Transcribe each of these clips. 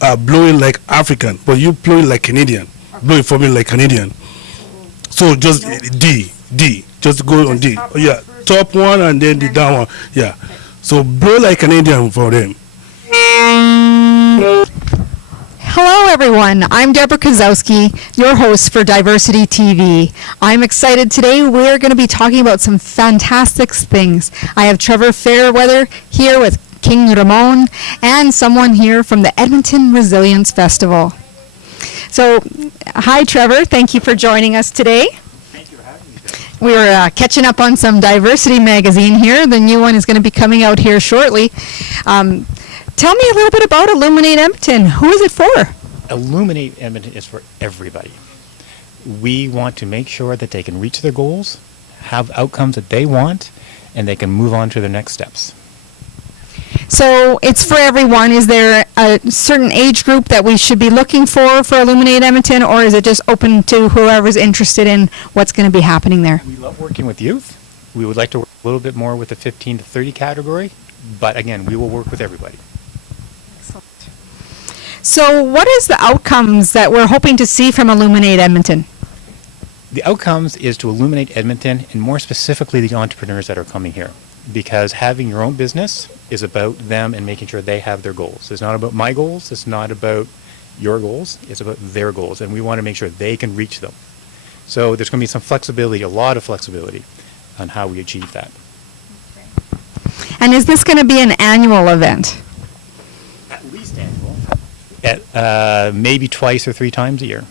blow it like African, but you blow it like Canadian. Blow it for me like Canadian. So just D. Just go on D. Yeah, top one and then the down one. Yeah. So blow like Canadian for them. Hello everyone, I'm Deborah Kozowski, your host for Diversity TV. I'm excited today. We're going to be talking about some fantastic things. I have Trevor Fairweather here with King Ramon and someone here from the Edmonton Resilience Festival. So, hi Trevor, thank you for joining us today. Thank you for having me. We were catching up on some Diversity magazine here. The new one is going to be coming out here shortly. Tell me a little bit about Illuminate Edmonton. Who is it for? Illuminate Edmonton is for everybody. We want to make sure that they can reach their goals, have outcomes that they want, and they can move on to their next steps. So it's for everyone. Is there a certain age group that we should be looking for Illuminate Edmonton, or is it just open to whoever's interested in what's going to be happening there? We love working with youth. We would like to work a little bit more with the 15 to 30 category, but again, we will work with everybody. So what is the outcomes that we're hoping to see from Illuminate Edmonton? The outcomes is to illuminate Edmonton, and more specifically the entrepreneurs that are coming here. Because having your own business is about them and making sure they have their goals. It's not about my goals, it's not about your goals, it's about their goals, and we want to make sure they can reach them. So there's going to be some flexibility, a lot of flexibility, on how we achieve that. And is this going to be an annual event? At least annual. At maybe twice or 3 times a year.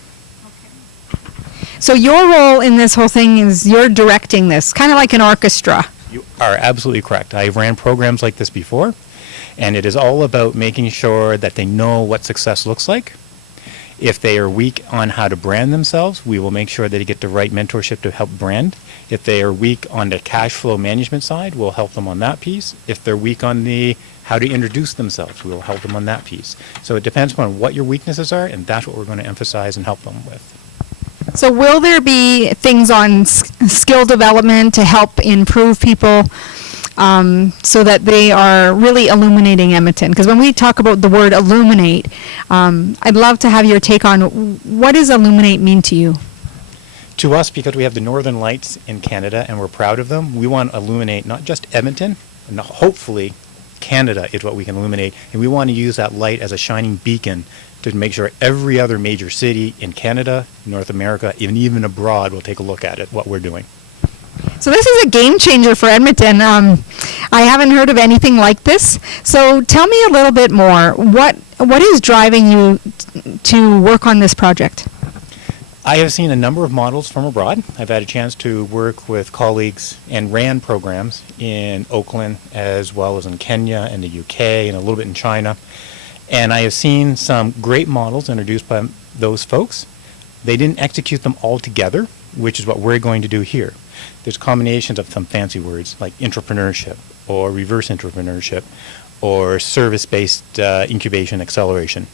So your role in this whole thing is you're directing this, kind of like an orchestra. You are absolutely correct. I ran programs like this before, and it is all about making sure that they know what success looks like. If they are weak on how to brand themselves, we will make sure that they get the right mentorship to help brand. If they are weak on the cash flow management side, we'll help them on that piece. If they're weak on the how to introduce themselves, we will help them on that piece. So it depends upon what your weaknesses are, and that's what we're going to emphasize and help them with. So will there be things on skill development to help improve people so that they are really illuminating Edmonton? Because when we talk about the word illuminate, I'd love to have your take on what does illuminate mean to you? To us, because we have the Northern Lights in Canada and we're proud of them, we want to illuminate not just Edmonton, and hopefully Canada is what we can illuminate, and we want to use that light as a shining beacon to make sure every other major city in Canada, North America, even abroad will take a look at it, what we're doing. So this is a game changer for Edmonton. I haven't heard of anything like this. So tell me a little bit more. What is driving you to work on this project? I have seen a number of models from abroad. I've had a chance to work with colleagues and ran programs in Oakland as well as in Kenya and the UK and a little bit in China. And I have seen some great models introduced by those folks. They didn't execute them all together, which is what we're going to do here. There's combinations of some fancy words like entrepreneurship or reverse entrepreneurship or service-based incubation acceleration.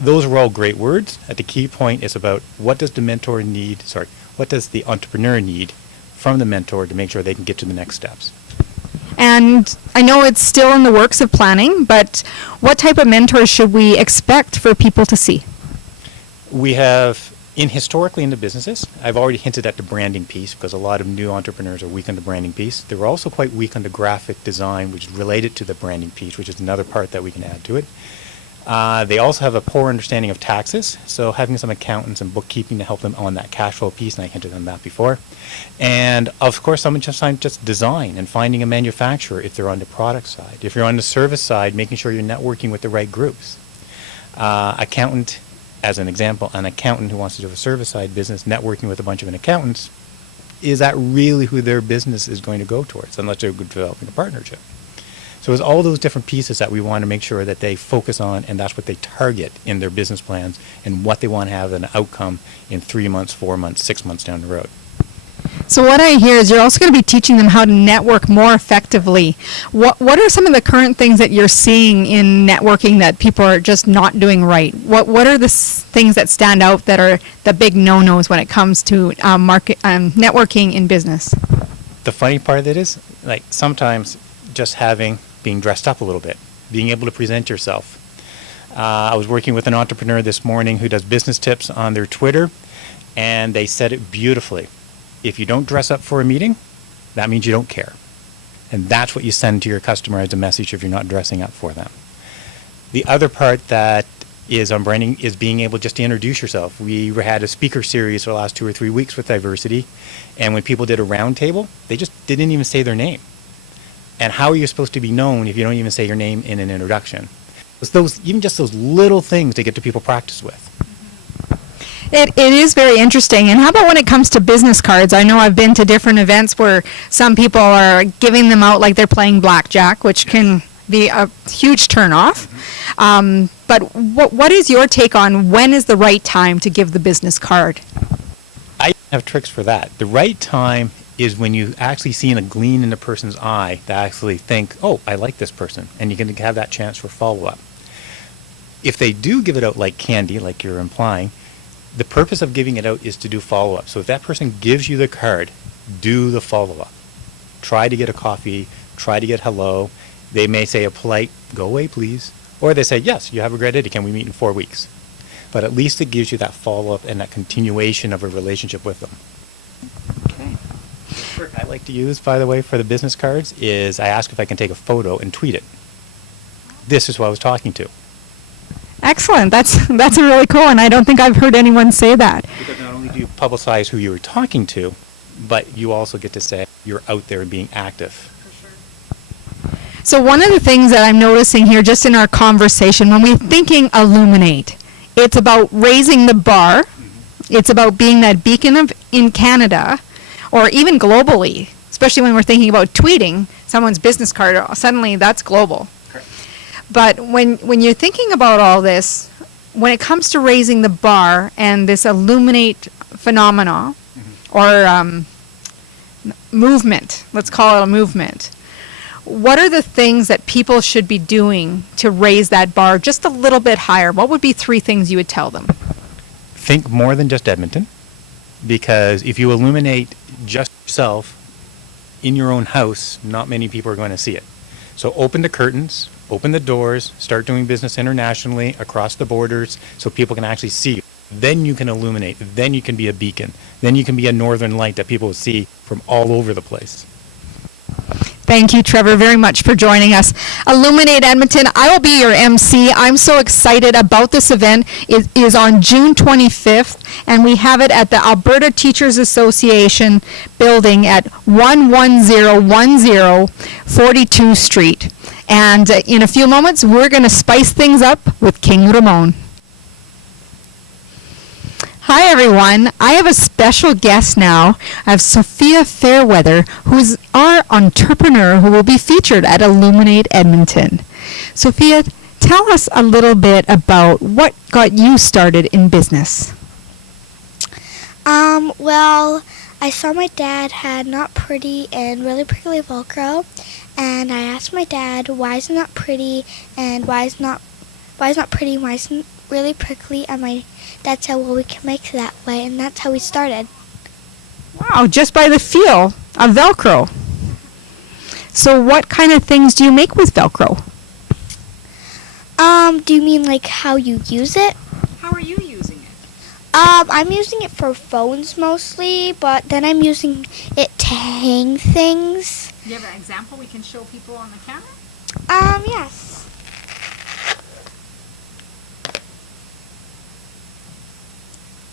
Those are all great words. At the key point is about what does the entrepreneur need from the mentor to make sure they can get to the next steps. And I know it's still in the works of planning, but what type of mentors should we expect for people to see? We have, historically in the businesses, I've already hinted at the branding piece because a lot of new entrepreneurs are weak on the branding piece. They're also quite weak on the graphic design, which is related to the branding piece, which is another part that we can add to it. They also have a poor understanding of taxes, so having some accountants and bookkeeping to help them on that cash flow piece, and I hinted on that before. And of course, someone just design and finding a manufacturer if they're on the product side. If you're on the service side, making sure you're networking with the right groups. Accountant, as an example, an accountant who wants to do a service side business, networking with a bunch of accountants, is that really who their business is going to go towards, unless they're developing a partnership? So it's all those different pieces that we want to make sure that they focus on, and that's what they target in their business plans and what they want to have an outcome in 3 months, 4 months, 6 months down the road. So what I hear is you're also going to be teaching them how to network more effectively. What are some of the current things that you're seeing in networking that people are just not doing right? What are the things that stand out that are the big no-nos when it comes to networking in business? The funny part of it is, like, sometimes just being dressed up a little bit, being able to present yourself. I was working with an entrepreneur this morning who does business tips on their Twitter, and they said it beautifully. If you don't dress up for a meeting, that means you don't care. And that's what you send to your customer as a message if you're not dressing up for them. The other part that is on branding is being able just to introduce yourself. We had a speaker series for the last 2 or 3 weeks with diversity, and when people did a round table, they just didn't even say their name. And how are you supposed to be known if you don't even say your name in an introduction? It's even just those little things to get to people practice with. It is very interesting. And how about when it comes to business cards? I know I've been to different events where some people are giving them out like they're playing blackjack, which can be a huge turnoff. But what is your take on when is the right time to give the business card? I have tricks for that. The right time is when you actually see in a gleam in the person's eye to actually think, oh, I like this person, and you can have that chance for follow-up. If they do give it out like candy, like you're implying, the purpose of giving it out is to do follow-up. So if that person gives you the card, do the follow-up. Try to get a coffee, try to get hello. They may say a polite, go away please, or they say, yes, you have a great day, can we meet in 4 weeks? But at least it gives you that follow-up and that continuation of a relationship with them. Okay. The trick I like to use, by the way, for the business cards is I ask if I can take a photo and tweet it. This is who I was talking to. Excellent. That's a really cool, and I don't think I've heard anyone say that. Because not only do you publicize who you were talking to, but you also get to say you're out there being active. So one of the things that I'm noticing here just in our conversation, when we're thinking Illuminate, it's about raising the bar. It's about being that beacon in Canada, or even globally, especially when we're thinking about tweeting someone's business card, suddenly that's global. Correct. But when you're thinking about all this, when it comes to raising the bar and this Illuminate phenomena, or movement, let's call it a movement, what are the things that people should be doing to raise that bar just a little bit higher? What would be 3 things you would tell them? Think more than just Edmonton, because if you illuminate just yourself in your own house, not many people are going to see it. So open the curtains, open the doors, start doing business internationally, across the borders, so people can actually see you. Then you can illuminate, then you can be a beacon, then you can be a northern light that people will see from all over the place. Thank you, Trevor, very much for joining us. Illuminate Edmonton, I will be your MC. I'm so excited about this event. It is on June 25th, and we have it at the Alberta Teachers Association building at 11010 42 Street. And in a few moments, we're going to spice things up with King Ramon. Hi, everyone. I have a special guest now. I have Sophia Fairweather, who's our entrepreneur who will be featured at Illuminate Edmonton. Sophia, tell us a little bit about what got you started in business. Well, I saw my dad had not pretty and really prickly Velcro, and I asked my dad, why is it not pretty, and why is not pretty, why is it really prickly, and my dad said, well, we can make it that way, and that's how we started. Wow, just by the feel of Velcro. So what kind of things do you make with Velcro? Do you mean like how you use it? How are you using it? I'm using it for phones mostly, but then I'm using it to hang things. Do you have an example we can show people on the camera? Yes.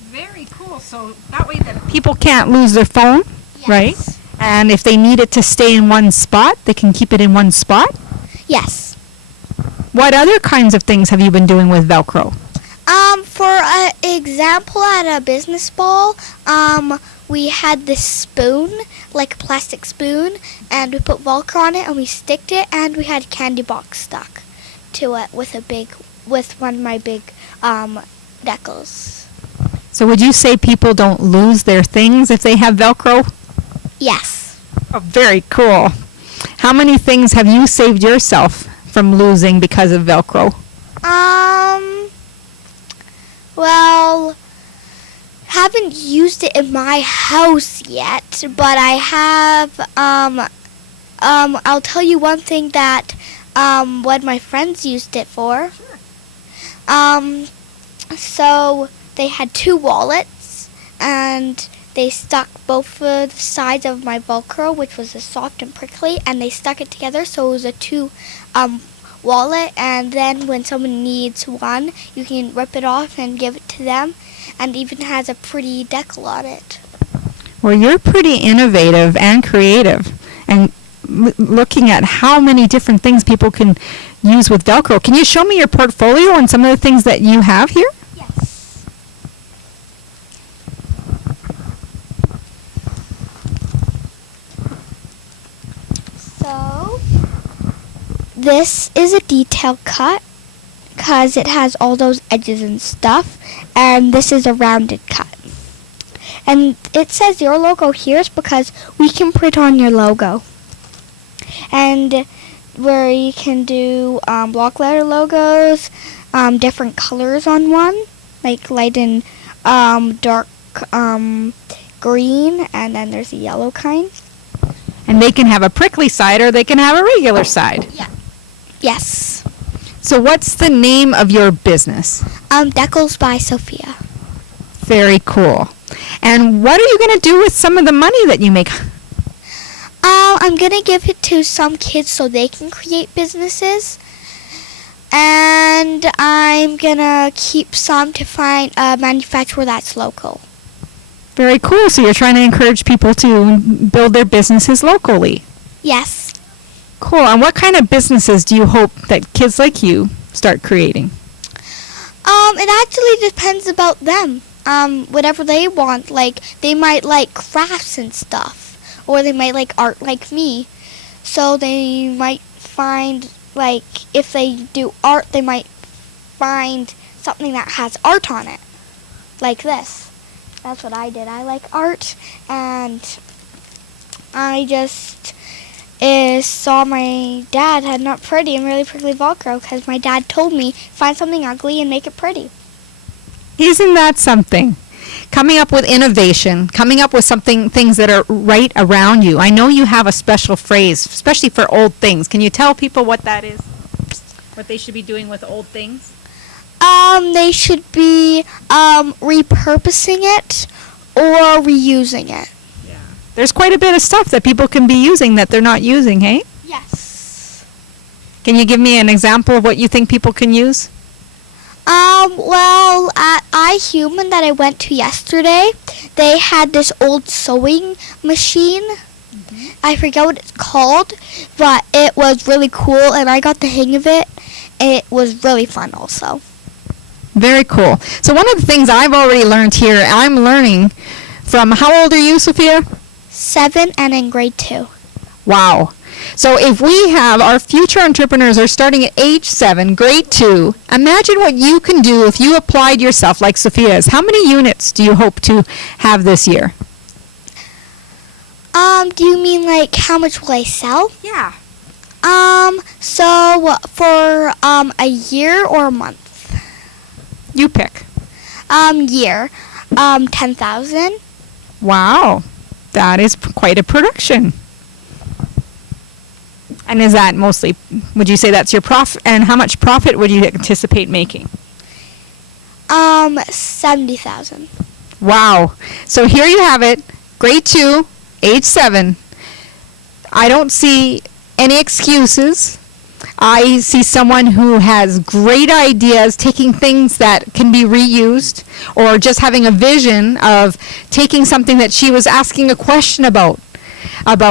Very cool. So that way that people can't lose their phone, Yes. right? And if they need it to stay in one spot, they can keep it in one spot. Yes. What other kinds of things have you been doing with Velcro? For an example, at a business ball, we had this spoon, like a plastic spoon, and we put Velcro on it and we sticked it, and we had a candy box stuck to it with one of my big decals. So would you say people don't lose their things if they have Velcro? Yes. Oh, very cool. How many things have you saved yourself from losing because of Velcro? Well, haven't used it in my house yet, but I have, I'll tell you one thing that, what my friends used it for. So they had 2 wallets, and they stuck both of the sides of my Velcro, which was a soft and prickly, and they stuck it together so it was a 2 wallet. And then when someone needs one, you can rip it off and give it to them, and even has a pretty decal on it. Well, you're pretty innovative and creative, and looking at how many different things people can use with Velcro. Can you show me your portfolio and some of the things that you have here? Yes. So, this is a detail cut because it has all those edges and stuff, and this is a rounded cut. And it says your logo here is because we can print on your logo. And where you can do block letter logos, different colors on one, like light and dark green, and then there's a yellow kind. And they can have a prickly side or they can have a regular side. Yeah. Yes. So what's the name of your business? Decals by Sophia. Very cool. And what are you going to do with some of the money that you make? I'm going to give it to some kids so they can create businesses. And I'm going to keep some to find a manufacturer that's local. Very cool. So you're trying to encourage people to build their businesses locally. Yes. Cool. And what kind of businesses do you hope that kids like you start creating? It actually depends about them. Whatever they want. Like, they might like crafts and stuff. Or they might like art like me. So they might find, like, if they do art, they might find something that has art on it. Like this. That's what I did. I like art, and I just saw my dad had not pretty and really prickly Velcro because my dad told me, find something ugly and make it pretty. Isn't that something? Coming up with innovation, coming up with things that are right around you. I know you have a special phrase, especially for old things. Can you tell people what that is? What they should be doing with old things? They should be repurposing it or reusing it. Yeah. There's quite a bit of stuff that people can be using that they're not using, hey? Yes. Can you give me an example of what you think people can use? Well, at iHuman that I went to yesterday, they had this old sewing machine. Mm-hmm. I forget what it's called, but it was really cool, and I got the hang of it. It was really fun also. Very cool. So one of the things I've already learned here, I'm learning from, how old are you, Sophia? 7 and in grade 2. Wow. So if we have our future entrepreneurs are starting at age 7, grade 2, imagine what you can do if you applied yourself like Sophia's. How many units do you hope to have this year? Do you mean like how much will I sell? Yeah. So for a year or a month? You pick. Year. 10,000. Wow. That is quite a production. And is that mostly, would you say that's your profit? And how much profit would you anticipate making? 70,000. Wow. So here you have it, grade 2, age 7. I don't see any excuses. I see someone who has great ideas, taking things that can be reused, or just having a vision of taking something that she was asking a question about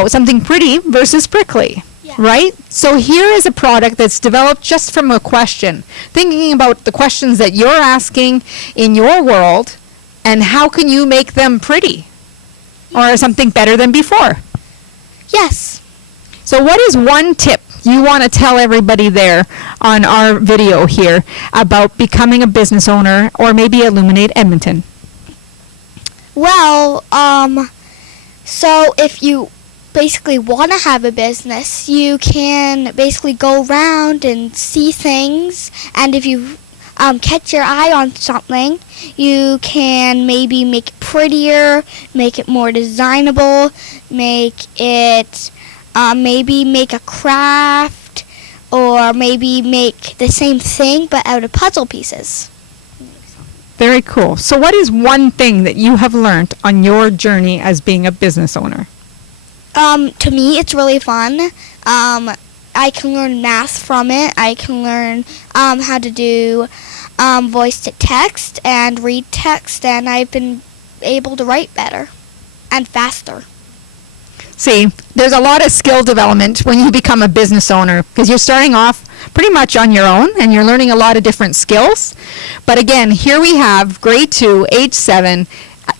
something pretty versus prickly. Yeah. Right? So here is a product that's developed just from a question, thinking about the questions that you're asking in your world, and how can you make them pretty or something better than before. Yes. So what is one tip you want to tell everybody there on our video here about becoming a business owner, or maybe Illuminate Edmonton? Well, so if you basically want to have a business, you can basically go around and see things, and if you catch your eye on something, you can maybe make it prettier, make it more designable, make it maybe make a craft, or maybe make the same thing but out of puzzle pieces. Very cool. So what is one thing that you have learned on your journey as being a business owner? To me, it's really fun. I can learn math from it. I can learn how to do voice to text and read text, and I've been able to write better and faster. See, there's a lot of skill development when you become a business owner because you're starting off pretty much on your own and you're learning a lot of different skills. But again, here we have grade 2, age 7.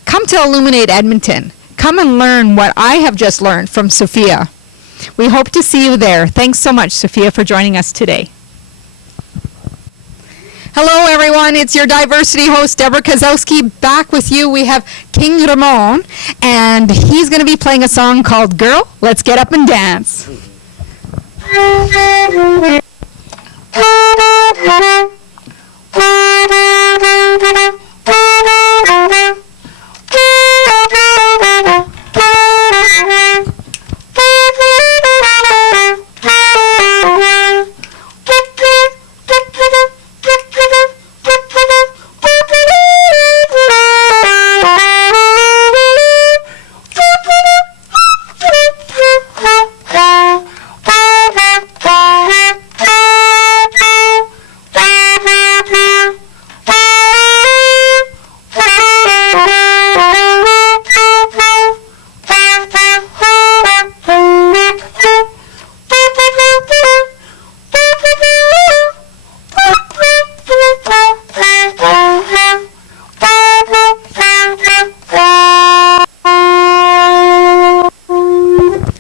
Come to Illuminate Edmonton. Come and learn what I have just learned from Sophia. We hope to see you there. Thanks so much, Sophia, for joining us today. Hello, everyone. It's your diversity host, Deborah Kozowski, back with you. We have King Ramon, and he's going to be playing a song called Girl, Let's Get Up and Dance.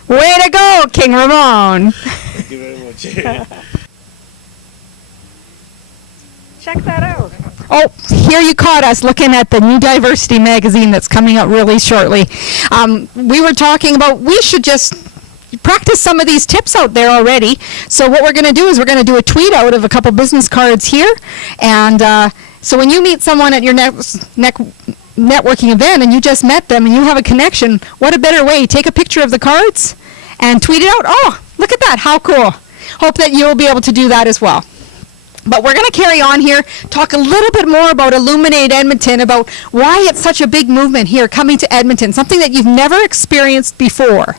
Way to go, King Ramon. Thank you very much. Check that out. Oh, here you caught us looking at the new diversity magazine that's coming out really shortly. We were talking about we should just practice some of these tips out there already. So what we're going to do is we're going to do a tweet out of a couple business cards here. And so when you meet someone at your networking event and you just met them and you have a connection, what a better way. Take a picture of the cards and tweet it out. Oh, look at that. How cool. Hope that you'll be able to do that as well. But we're going to carry on here, talk a little bit more about Illuminate Edmonton, about why it's such a big movement here coming to Edmonton, something that you've never experienced before.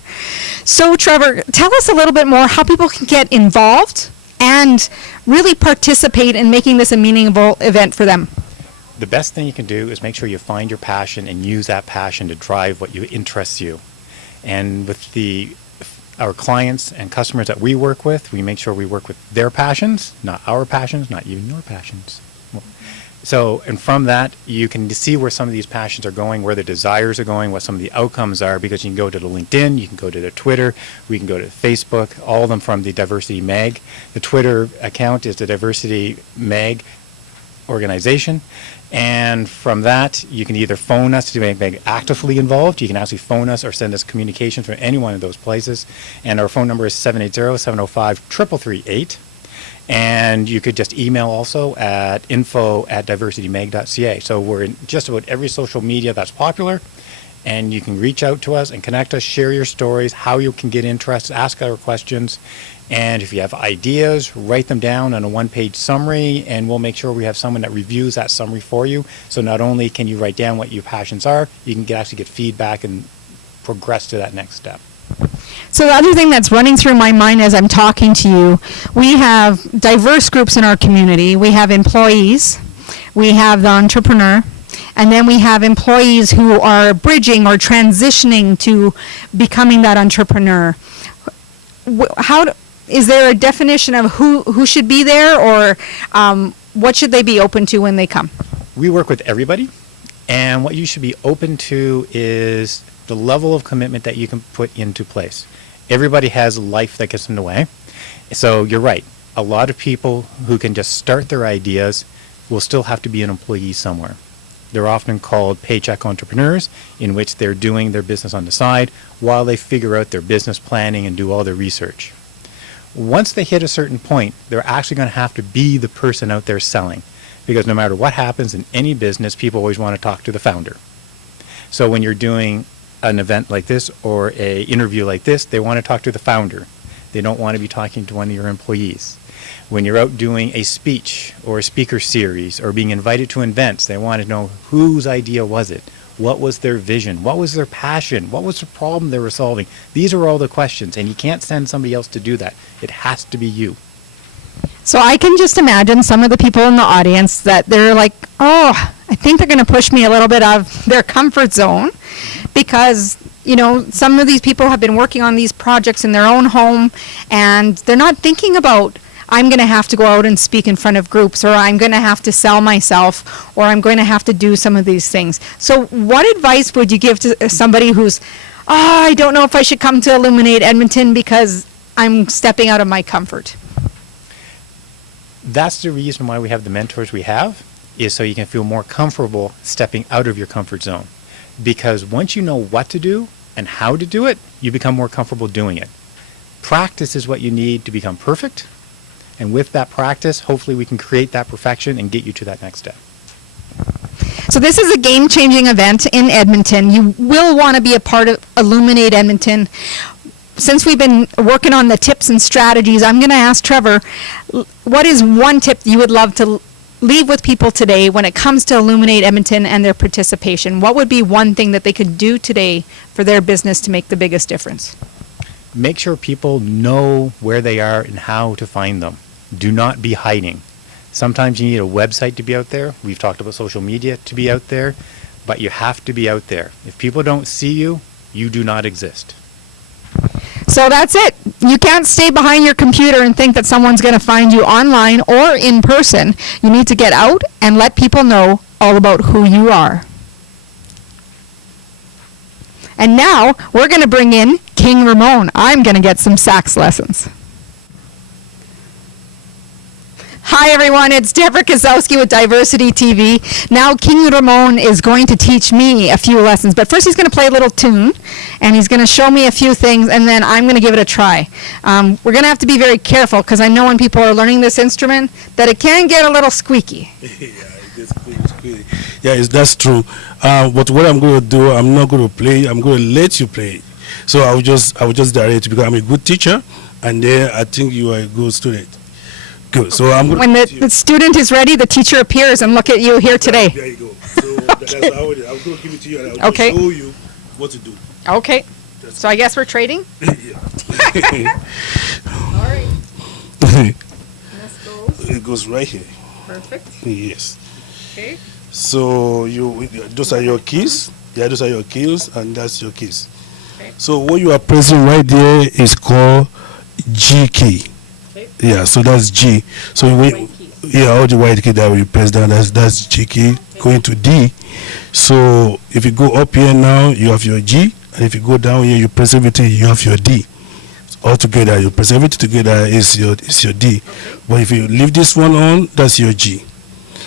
So, Trevor, tell us a little bit more how people can get involved and really participate in making this a meaningful event for them. The best thing you can do is make sure you find your passion and use that passion to drive what interests you. And with our clients and customers that we work with, we make sure we work with their passions, not our passions, not even your passions. So, and from that, you can see where some of these passions are going, where the desires are going, what some of the outcomes are, because you can go to the LinkedIn, you can go to the Twitter, we can go to Facebook, all of them from the Diversity Mag. The Twitter account is the Diversity Mag organization. And from that, you can either phone us to make actively involved. You can actually phone us or send us communication from any one of those places. And our phone number is 780-705-3338. And you could just email also at info@diversitymag.ca. So we're in just about every social media that's popular. And you can reach out to us and connect us, share your stories, how you can get interested, ask our questions. And if you have ideas, write them down on a one-page summary, and we'll make sure we have someone that reviews that summary for you. So not only can you write down what your passions are, you can actually get feedback and progress to that next step. So the other thing that's running through my mind as I'm talking to you, we have diverse groups in our community. We have employees, we have the entrepreneur, and then we have employees who are bridging or transitioning to becoming that entrepreneur. Is there a definition of who should be there, or what should they be open to when they come? We work with everybody, and what you should be open to is the level of commitment that you can put into place. Everybody has life that gets in the way. So you're right. A lot of people who can just start their ideas will still have to be an employee somewhere. They're often called paycheck entrepreneurs, in which they're doing their business on the side while they figure out their business planning and do all their research. Once they hit a certain point, they're actually going to have to be the person out there selling, because no matter what happens in any business, people always want to talk to the founder. So when you're doing an event like this or an interview like this, they want to talk to the founder. They don't want to be talking to one of your employees. When you're out doing a speech or a speaker series or being invited to events, they want to know whose idea was it? What was their vision? What was their passion? What was the problem they were solving? These are all the questions, and you can't send somebody else to do that. It has to be you. So I can just imagine some of the people in the audience that they're like, oh, I think they're going to push me a little bit out of their comfort zone because, you know, some of these people have been working on these projects in their own home and they're not thinking about, I'm going to have to go out and speak in front of groups, or I'm going to have to sell myself, or I'm going to have to do some of these things. So what advice would you give to somebody who's, I don't know if I should come to Illuminate Edmonton because I'm stepping out of my comfort? That's the reason why we have the mentors we have, is so you can feel more comfortable stepping out of your comfort zone. Because once you know what to do and how to do it, you become more comfortable doing it. Practice is what you need to become perfect. And with that practice, hopefully we can create that perfection and get you to that next step. So this is a game-changing event in Edmonton. You will want to be a part of Illuminate Edmonton. Since we've been working on the tips and strategies, I'm going to ask Trevor, what is one tip you would love to leave with people today when it comes to Illuminate Edmonton and their participation? What would be one thing that they could do today for their business to make the biggest difference? Make sure people know where they are and how to find them. Do not be hiding. Sometimes you need a website to be out there. We've talked about social media to be out there, but you have to be out there. If people don't see you, you do not exist. So that's it. You can't stay behind your computer and think that someone's going to find you online or in person. You need to get out and let people know all about who you are. And now we're going to bring in King Ramon. I'm going to get some sax lessons. Hi everyone, it's Deborah Kozowski with Diversity TV. Now King Ramon is going to teach me a few lessons, but first he's going to play a little tune, and he's going to show me a few things, and then I'm going to give it a try. We're going to have to be very careful, because I know when people are learning this instrument, that it can get a little squeaky. Yeah, it gets squeaky. Yeah, that's true. But what I'm going to do, I'm not going to play. I'm going to let you play. So I will just direct you, because I'm a good teacher, and then I think you are a good student. Good. So I'm going When the student is ready, the teacher appears and look at you here today. There you go. So that's how it is. I'm going to give it to you, and I'll Okay. just show you what to do. Okay. So I guess we're trading? Yeah. All right. This goes. It goes right here. Perfect. Yes. Okay. So those are your keys. Yeah, those are your keys, and that's your keys. Okay. So what you are pressing right there is called G key. Okay. Yeah, so that's G. So all the white key that we press down, that's G key. Okay. Going to D. So if you go up here now, you have your G, and if you go down here, you press everything, you have your D. All together, you press everything together is your D. Okay. But if you leave this one on, that's your G.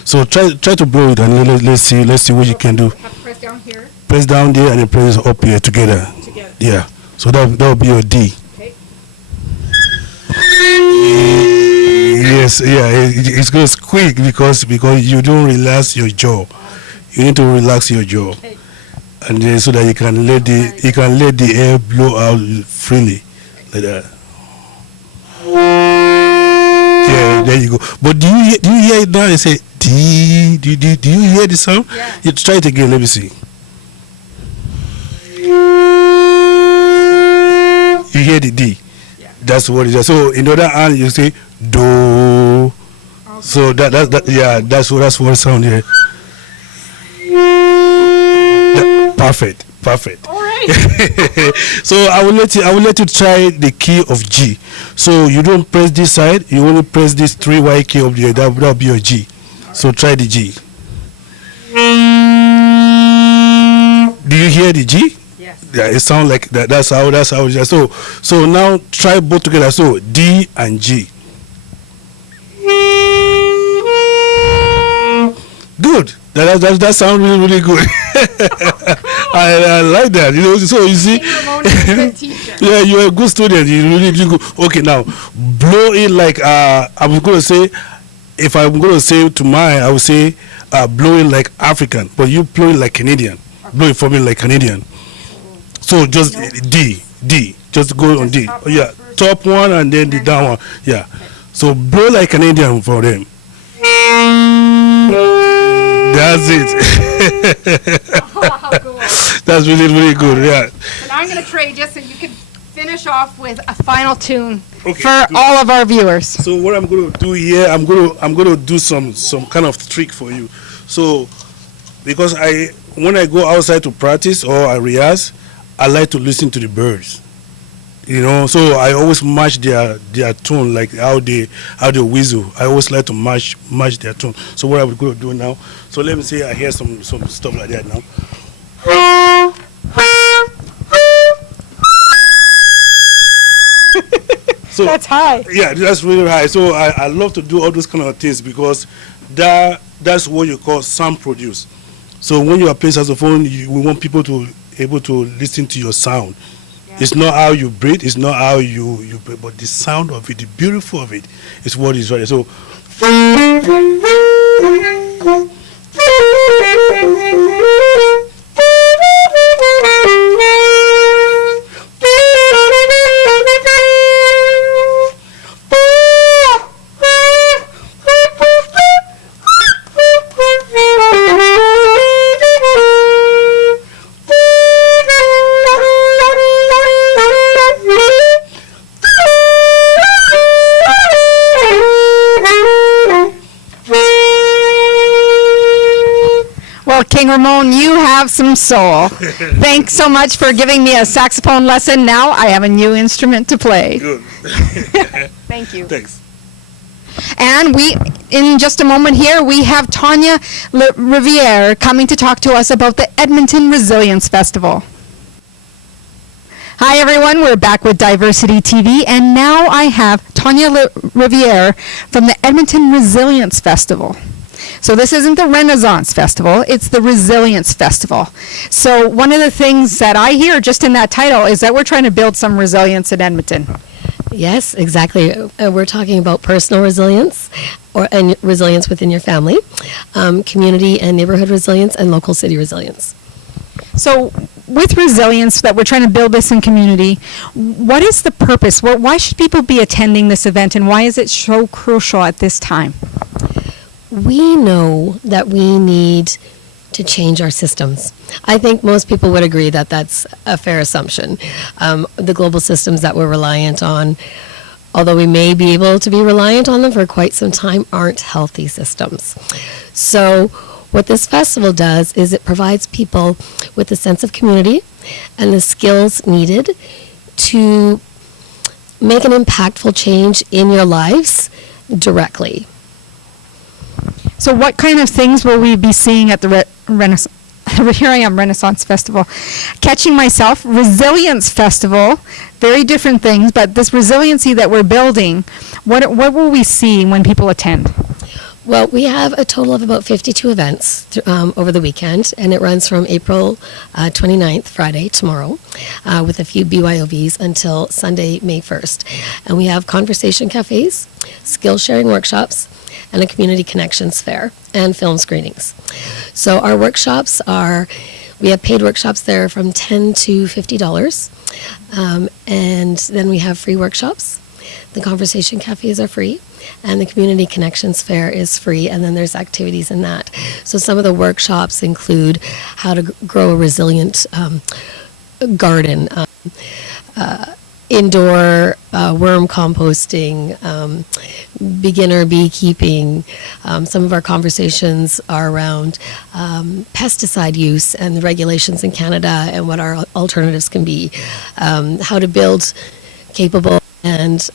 So try to blow it, and let's see what you can do. Have to press down here. Press down there and then press up here together. Yeah. So that will be your D. Okay. Yes, yeah, it's going to squeak because you don't relax your jaw. You need to relax your jaw, Okay. and then so that you can let the air blow out freely, like that. Yeah, there you go. But do you hear it now? I say D. Do you hear the sound? Yeah. You try it again. Let me see. You hear the D. Yeah. That's what it is. So in the other hand, you say do. Okay. So that's what sound here. Perfect. All right. So I will let you try the key of G. So you don't press this side, you only press this 3 white key up there. That will be your G. So try the G. Do you hear the G? Yes. Yeah, it sounds like that. That's how it is. So now try both together. So D and G. Good. That sounds really good. I like that. So you see. King Ramon is a good teacher. Yeah, you're a good student. You really do good. Okay, now blow it like I'm going to say. If I'm going to say to mine, I would say blow it like African, but you blow it like Canadian. Okay. Blow it for me like Canadian. So just D. Just go on D. Oh, yeah. top one and then the down one. Yeah. So blow like an Indian for them. That's it. How cool. That's really, really good. Yeah. And I'm going to trade just so you can finish off with a final tune Okay, for good. all of our viewers. So what I'm going to do here, I'm going to do some kind of trick for you. So because when I go outside to practice or I rehearse, I like to listen to the birds. So I always match their tone, like how they whistle. I always like to match their tone. So what I would go do now. So let me say I hear some stuff like that now. So That's high. yeah, that's really high. So I love to do all those kind of things because that's what you call sound produce. So when you are playing saxophone, we want people to able to listen to your sound. It's not how you breathe, it's not how you breathe, but the sound of it, the beautiful of it, is what is right. So Well, King Ramon, you have some soul. Thanks so much for giving me a saxophone lesson. Now I have a new instrument to play. good. Thank you. Thanks. And in just a moment here, we have Tanya Riviere coming to talk to us about the Edmonton Resilience Festival. Hi, everyone. We're back with Diversity TV, and now I have Tanya Riviere from the Edmonton Resilience Festival. So this isn't the Renaissance Festival, it's the Resilience Festival. So one of the things that I hear just in that title is that we're trying to build some resilience in Edmonton. Yes, exactly. We're talking about personal resilience and resilience within your family, community and neighborhood resilience, and local city resilience. So with resilience, that we're trying to build this in community, what is the purpose? Why should people be attending this event, and why is it so crucial at this time? We know that we need to change our systems. I think most people would agree that that's a fair assumption. The global systems that we're reliant on, although we may be able to be reliant on them for quite some time, aren't healthy systems. So what this festival does is it provides people with a sense of community and the skills needed to make an impactful change in your lives directly. So what kind of things will we be seeing at the Renaissance? Here I am, Renaissance Festival. Catching Myself, Resilience Festival, very different things, but this resiliency that we're building, what will we see when people attend? Well, we have a total of about 52 events over the weekend, and it runs from April 29th, Friday, tomorrow, with a few BYOVs until Sunday, May 1st. And we have conversation cafes, skill sharing workshops, and a community connections fair and film screenings. So our workshops we have paid workshops there from $10 to $50, and then we have free workshops. The conversation cafes are free, and the community connections fair is free, and then there's activities in that. So some of the workshops include how to grow a resilient garden, indoor worm composting, beginner beekeeping. Some of our conversations are around pesticide use and the regulations in Canada and what our alternatives can be, how to build capable and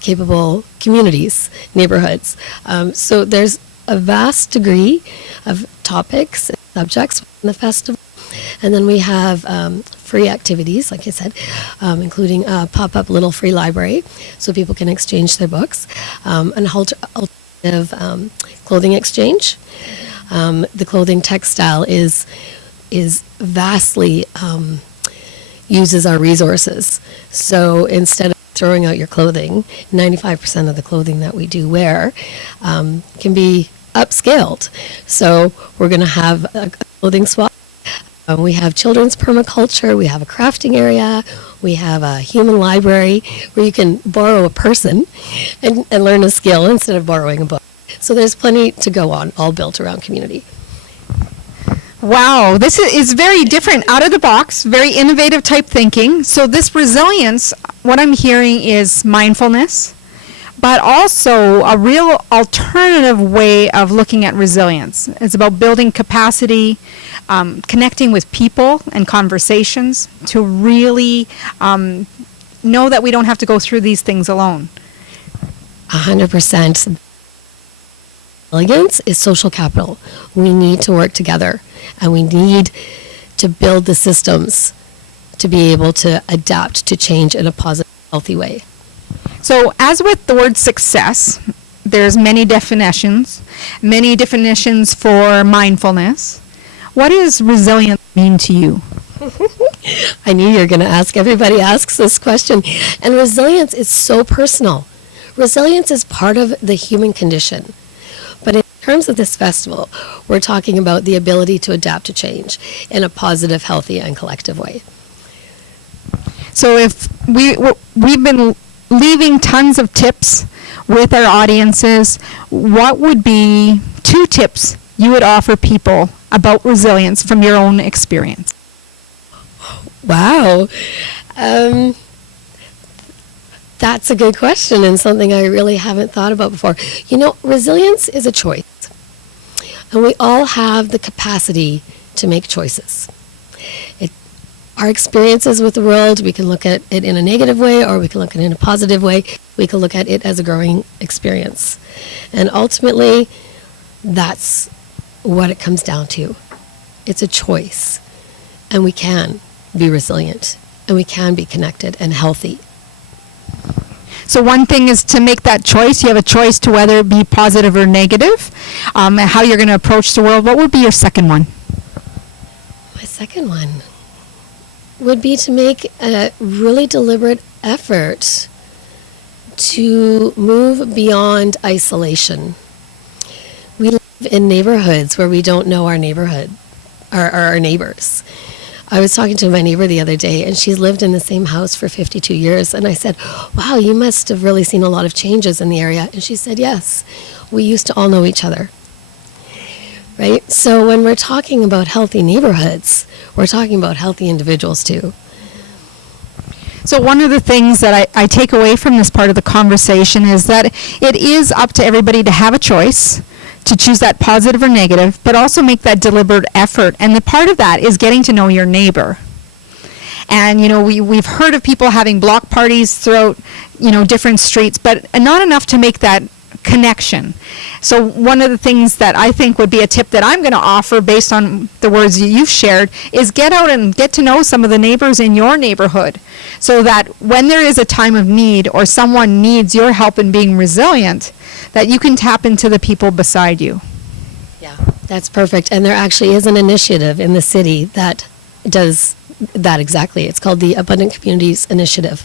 capable communities, neighborhoods. So there's a vast degree of topics and subjects in the festival. And then we have free activities, like I said, including a pop-up little free library so people can exchange their books, an alternative clothing exchange. The clothing textile is vastly uses our resources. So instead of throwing out your clothing, 95% of the clothing that we do wear can be upscaled. So we're going to have a clothing swap. We have children's permaculture, we have a crafting area, We have a human library where you can borrow a person and learn a skill instead of borrowing a book. So there's plenty to go on, all built around community. Wow, this is very different, out of the box, very innovative type thinking. So this resilience, what I'm hearing is mindfulness, but also a real alternative way of looking at resilience. It's about building capacity, connecting with people and conversations to really know that we don't have to go through these things alone. 100%. Resilience is social capital. We need to work together, and we need to build the systems to be able to adapt to change in a positive, healthy way. So as with the word success, there's many definitions for mindfulness. What does resilience mean to you? I knew you were going to ask. Everybody asks this question. And resilience is so personal. Resilience is part of the human condition. But in terms of this festival, we're talking about the ability to adapt to change in a positive, healthy, and collective way. So if we've been leaving tons of tips with our audiences, what would be 2 tips you would offer people about resilience from your own experience? Wow. That's a good question and something I really haven't thought about before. You know, resilience is a choice. And we all have the capacity to make choices. Our experiences with the world, we can look at it in a negative way or we can look at it in a positive way. We can look at it as a growing experience. And ultimately, that's what it comes down to. It's a choice. And we can be resilient. And we can be connected and healthy. So one thing is to make that choice. You have a choice to whether it be positive or negative, and how you're going to approach the world. What would be your second one? My second one would be to make a really deliberate effort to move beyond isolation. We live in neighborhoods where we don't know our neighborhood, our neighbors. I was talking to my neighbor the other day, and she's lived in the same house for 52 years. And I said, wow, you must have really seen a lot of changes in the area. And she said, yes, we used to all know each other. Right? So when we're talking about healthy neighborhoods, we're talking about healthy individuals too. So one of the things that I take away from this part of the conversation is that it is up to everybody to have a choice to choose that positive or negative, but also make that deliberate effort. And the part of that is getting to know your neighbor. And, you know, we've heard of people having block parties throughout, you know, different streets, but not enough to make that connection. So one of the things that I think would be a tip that I'm going to offer based on the words you've shared is get out and get to know some of the neighbors in your neighborhood so that when there is a time of need or someone needs your help in being resilient, that you can tap into the people beside you. Yeah, that's perfect. And there actually is an initiative in the city that does that exactly. It's called the Abundant Communities Initiative.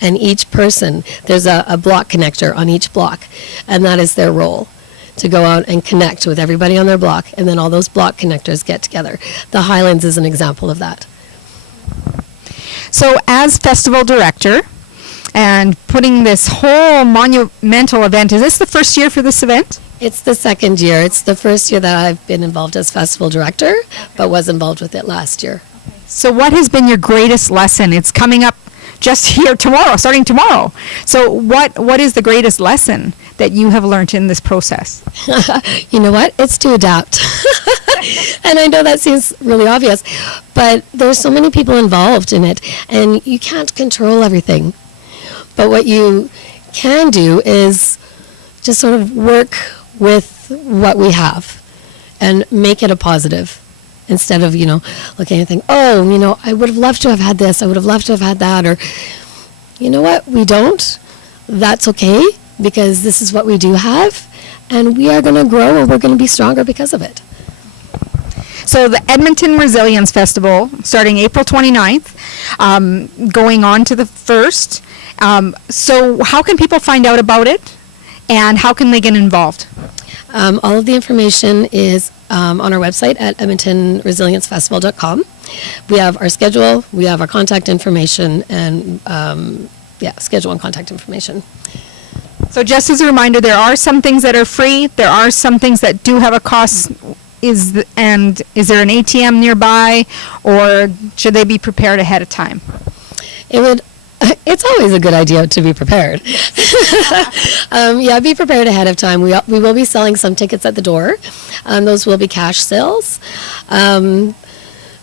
And each person, there's a block connector on each block, and that is their role, to go out and connect with everybody on their block, and then all those block connectors get together. The Highlands is an example of that. So as festival director and putting this whole monumental event, is this the first year for this event? It's the second year. It's the first year that I've been involved as festival director, but was involved with it last year. So what has been your greatest lesson? It's coming up just here tomorrow, starting tomorrow. So what is the greatest lesson that you have learned in this process? You know what? It's to adapt. And I know that seems really obvious, but there's so many people involved in it, and you can't control everything. But what you can do is just sort of work with what we have and make it a positive. Instead of, you know, looking and think, oh, you know, I would have loved to have had this, I would have loved to have had that, or, you know what, we don't. That's okay, because this is what we do have, and we are going to grow, and we're going to be stronger because of it. So the Edmonton Resilience Festival, starting April 29th, going on to the 1st. So how can people find out about it, and how can they get involved? All of the information is on our website at edmontonresiliencefestival.com. We have our schedule, we have our contact information, and schedule and contact information. So just as a reminder, there are some things that are free. There are some things that do have a cost. Is there an ATM nearby, or should they be prepared ahead of time? It's always a good idea to be prepared. Be prepared ahead of time. We will be selling some tickets at the door. Those will be cash sales.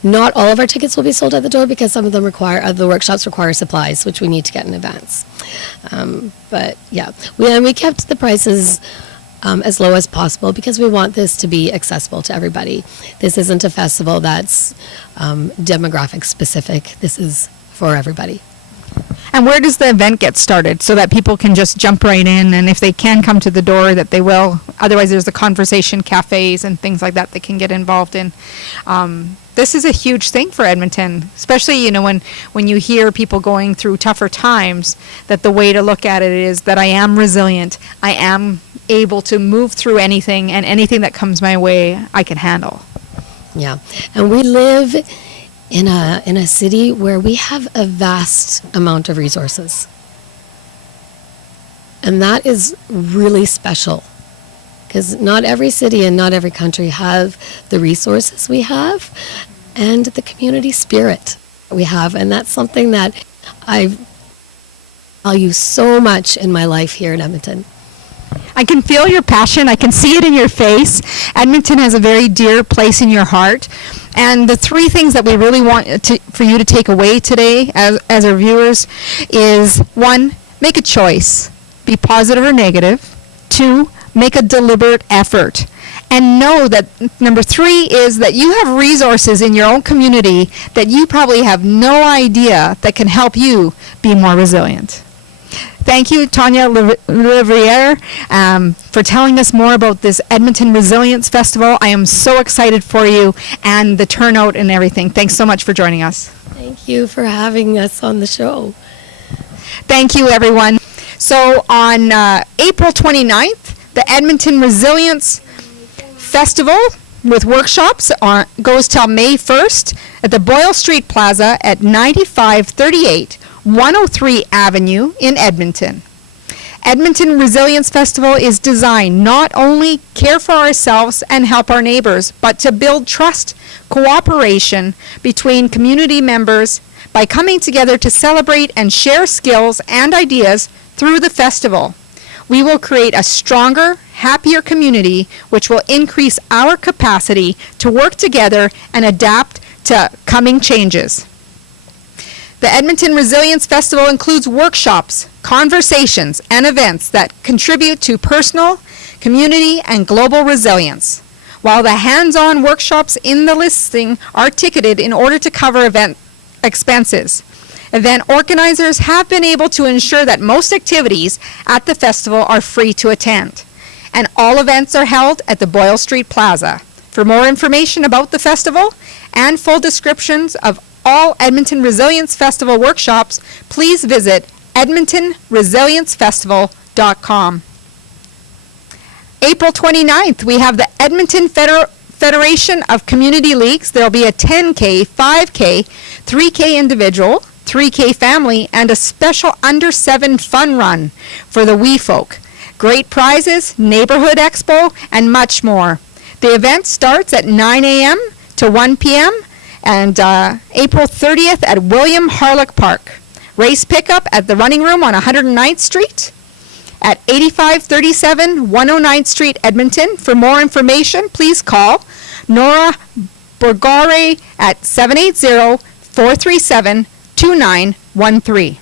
Not all of our tickets will be sold at the door because some of them the workshops require supplies, which we need to get in advance. We kept the prices as low as possible because we want this to be accessible to everybody. This isn't a festival that's demographic specific. This is for everybody. And where does the event get started so that people can just jump right in, and if they can come to the door, that they will? Otherwise, there's the conversation cafes and things like that they can get involved in. This is a huge thing for Edmonton, especially, when you hear people going through tougher times, that the way to look at it is that I am resilient. I am able to move through anything, and anything that comes my way, I can handle. Yeah, and we live in a city where we have a vast amount of resources. And that is really special because not every city and not every country have the resources we have and the community spirit we have. And that's something that I value so much in my life here in Edmonton. I can feel your passion. I can see it in your face. Edmonton has a very dear place in your heart. And the three things that we really want for you to take away today as our viewers is, 1, make a choice. Be positive or negative. 2, make a deliberate effort. And know that number 3 is that you have resources in your own community that you probably have no idea that can help you be more resilient. Thank you, Tanya Livrier, for telling us more about this Edmonton Resilience Festival. I am so excited for you and the turnout and everything. Thanks so much for joining us. Thank you for having us on the show. Thank you, everyone. So on April 29th, the Edmonton Resilience Festival with workshops goes till May 1st at the Boyle Street Plaza at 9538 103 Avenue in Edmonton. Edmonton Resilience Festival is designed not only care for ourselves and help our neighbors, but to build trust, cooperation between community members by coming together to celebrate and share skills and ideas through the festival. We will create a stronger, happier community which will increase our capacity to work together and adapt to coming changes. The Edmonton Resilience Festival includes workshops, conversations, and events that contribute to personal, community, and global resilience. While the hands-on workshops in the listing are ticketed in order to cover event expenses, event organizers have been able to ensure that most activities at the festival are free to attend, and all events are held at the Boyle Street Plaza. For more information about the festival and full descriptions of all Edmonton Resilience Festival workshops, please visit edmontonresiliancefestival.com. April 29th, we have the Edmonton Federation of Community Leagues. There will be a 10K, 5K, 3K individual, 3K family, and a special under 7 fun run for the wee folk. Great prizes, neighborhood expo, and much more. The event starts at 9 a.m. to 1 p.m. and April 30th at William Harlock Park. Race pickup at the Running Room on 109th Street at 8537 109th Street, Edmonton. For more information, please call Nora Borgare at 780-437-2913.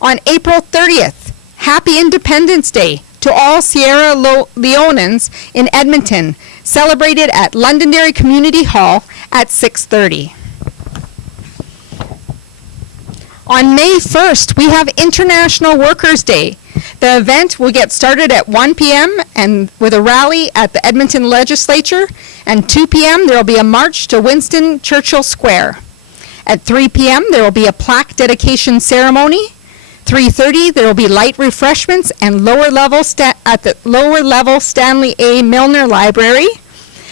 On April 30th, Happy Independence Day to all Sierra Leoneans in Edmonton, celebrated at Londonderry Community Hall at 6:30. On May 1st, we have International Workers' Day. The event will get started at 1 p.m. and with a rally at the Edmonton Legislature, and 2 p.m. there will be a march to Winston Churchill Square. At 3 p.m. there will be a plaque dedication ceremony. 3:30, there will be light refreshments and at the lower level Stanley A. Milner Library,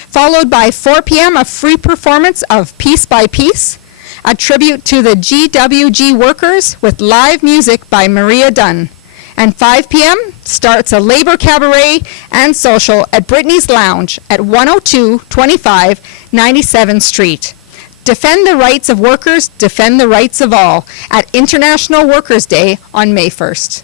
followed by 4 p.m. a free performance of Piece by Piece, a tribute to the GWG workers with live music by Maria Dunn. And 5 p.m. starts a labor cabaret and social at Brittany's Lounge at 10225 97th Street. Defend the rights of workers, defend the rights of all at International Workers' Day on May 1st.